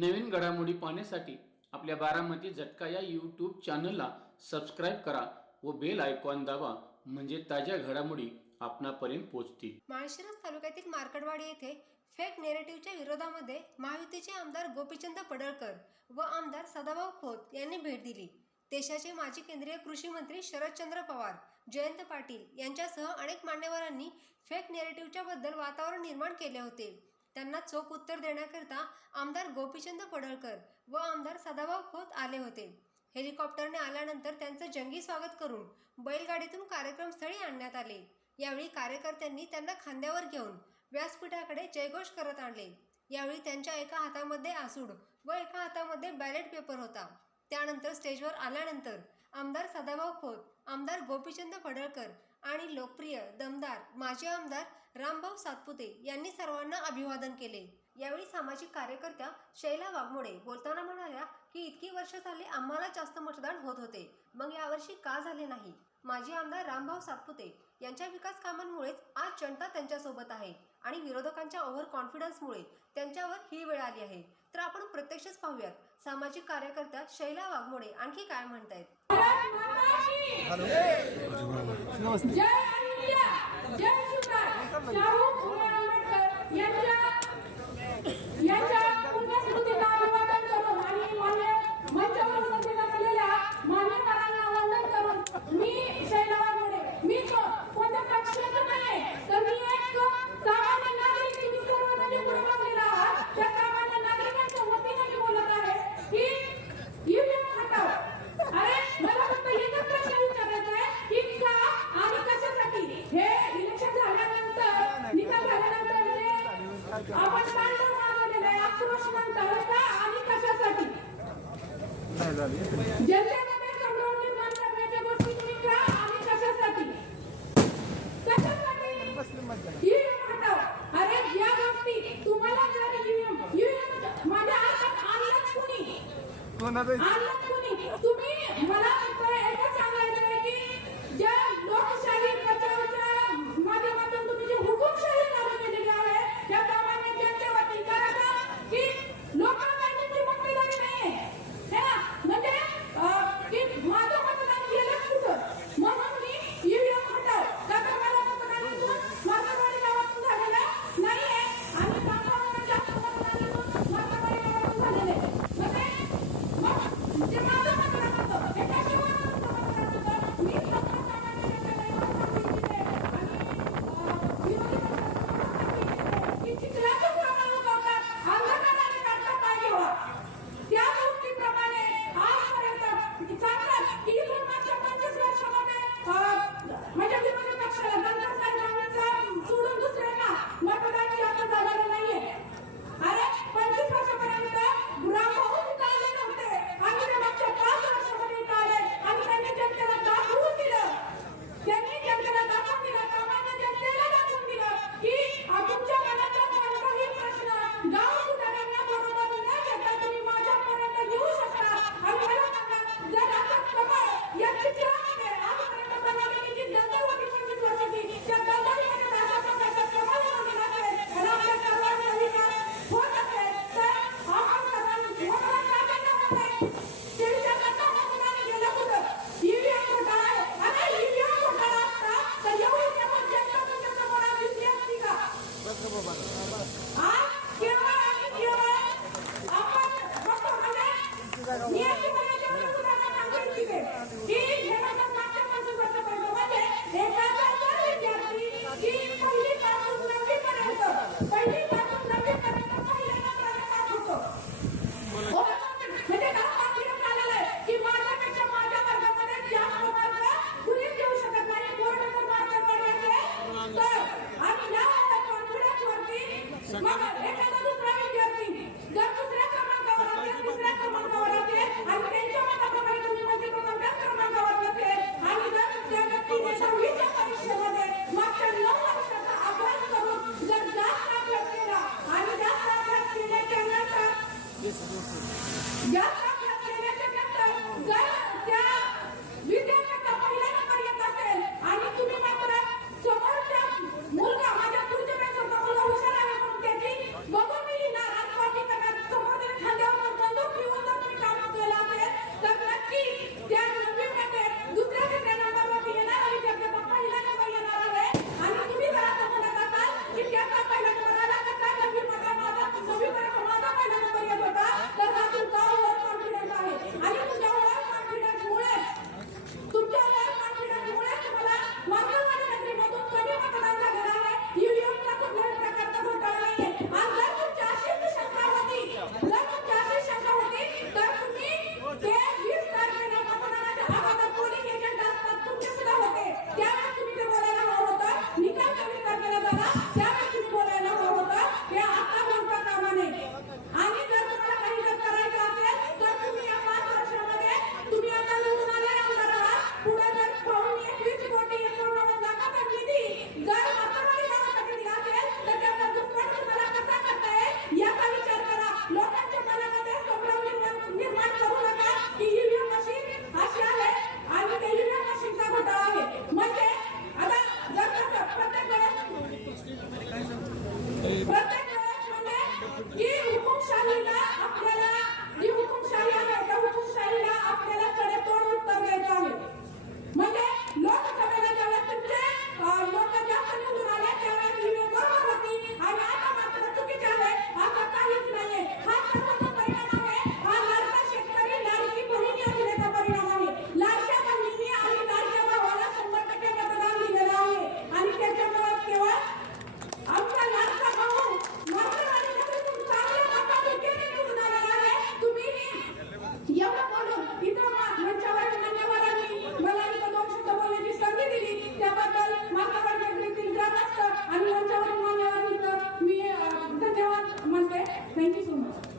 नवीन घडामोडी पाहण्यासाठी आपल्या बारामती झटका या यूट्यूब चॅनलला सबस्क्राईब करा व बेल आयकॉन दाबा, म्हणजे ताज्या घडामोडी आपणापर्यंत पोहोचतील। माळशिरस तालुक्यातील मार्कडवाडी येथे फेक नेरेटिव्हच्या विरोधामध्ये महायुतीचे आमदार गोपीचंद पडळकर व आमदार सदाभाऊ खोत यांनी भेट दिली। देशाचे माजी केंद्रीय कृषी मंत्री शरदचंद्र पवार, जयंत पाटील यांच्यासह अनेक मान्यवरांनी फेक नेरेटिव्हच्या बद्दल वातावरण निर्माण केले होते। त्यांना चोख उत्तर देण्याकरिता आमदार गोपीचंद पडळकर व आमदार सदाभाऊ खोत आले होते। हेलिकॉप्टरने आल्यानंतर त्यांचे जंगी स्वागत करून बैलगाडीतून कार्यक्रमस्थळी आणण्यात आले। यावेळी कार्यकर्त्यांनी त्यांना खांद्यावर घेऊन व्यासपीठाकडे जयघोष करत आणले। यावेळी त्यांच्या एका हातामध्ये आसूड व एका हातामध्ये बॅलेट पेपर होता। त्यानंतर स्टेजवर आल्यानंतर आमदार सदाभाऊ खोत, आमदार गोपीचंद पडळकर आणि लोकप्रिय दमदार माजी आमदार रामभाऊ सातपुते यांनी सर्वांना अभिवादन केले। यावेळी सामाजिक कार्यकर्त्या शैला वाघमोडे बोलताना म्हणाल्या की इतकी वर्ष झाली आम्हाला जास्त मतदान होत होते, मग यावर्षी का झाले नाही। माजी आमदार रामभाऊ सातपुते यांच्या विकास कामांमुळेच आज जनता त्यांच्यासोबत आहे आणि विरोधकांच्या ओव्हर कॉन्फिडन्समुळे त्यांच्यावर ही वेळ आली आहे। तर आपण प्रत्यक्षच पाहूयात सामाजिक कार्यकर्त्या शैला वाघमोडे आणखी काय म्हणतायत। जनतेमध्ये संभ्रम निर्माण करण्याच्या गोष्टी तुम्ही का आणि कशासाठी ईव्हीएम हटाव। अरे या गोष्टी तुम्हाला जर ईव्हीएम माझ्या हातात आणलंच कुणी तुम्ही मला एकच सांगायचं आहे की ज्या लोकशाही बचावच्या माध्यमातून तुम्ही जे हुकुमशाही चालू केलेली आहे त्या सामान्य जनतेवरती करायचा की लोकांना त्यांची मक्तेदारी नाहीये म्हणजे की माझं मतदान गेलं कुठं, म्हणून मी ईव्हीएम हटाव। कारण मला मतदानातून मार्कडवाडी गावातून झालेलं नाहीये आणि कामाच्या मतदानातून मार्कडवाडी गावातून झालेलं आहे। मग झाला त्यावेळी तुम्ही बोलायला हवं होतं, हे आता बोलता कामा नये. आणि जर तुम्हाला काही जर करायचं असेल तर तुम्ही या 5 वर्षामध्ये तुम्ही आता निवडून आले आमदार आहात, पुढे जर पाऊण 21 कोटी 89 लाखाचा निधी जर मातरवाडी गावासाठी दिला असेल तर त्याचा दुप्पट तुम्हाला कसा करता येईल याचा विचार करा. लोकांच्या मनामध्ये संभ्रम निर्माण करू नका की ईव्हीएम मशीन अशी आहे आणि ते ईव्हीएम मशीनचा घोटाळा आहे. म्हणजे आता जर कसं प्रत्येक वेळेस म्हणजे की हुकुमशाहीला आपल्याला जी हुकुमशाही आहे त्या हुकुमशाहीला आपल्याला कडेतोड उत्तर द्यायचं आहे. म्हणजे लोकसभेला ज्यावेळेस तुमचे लोक जास्त निवडून आले त्यावेळेस ईव्हीएम बरोबर होती आणि आता मात्र चुकीचे आहे असं काहीच नाहीये. हा सर्वांचा परिणाम आहे. हा लाडका शेतकरी लाडकी बहीण योजनेचा परिणाम आहे. लाडक्या बहिणींनी आणि लाडक्या भावाला 100% मतदान दिलेलं आहे आणि त्याच्यामुळे केवळ आमचा लाडका भाऊ मातरवाडी नगरीतून चांगल्या मताधिक्याने निवडून आलेला आहे. तुम्ही एवढं बोलून इथं मंचावरील मान्यवरांनी मला इथं 2 शब्द बोलण्याची संधी दिली त्याबद्दल मातरवाडी नगरीतील ग्रामस्थ आणि मंचावरील मान्यवरांचं मी धन्यवाद म्हणते. Thank you so much.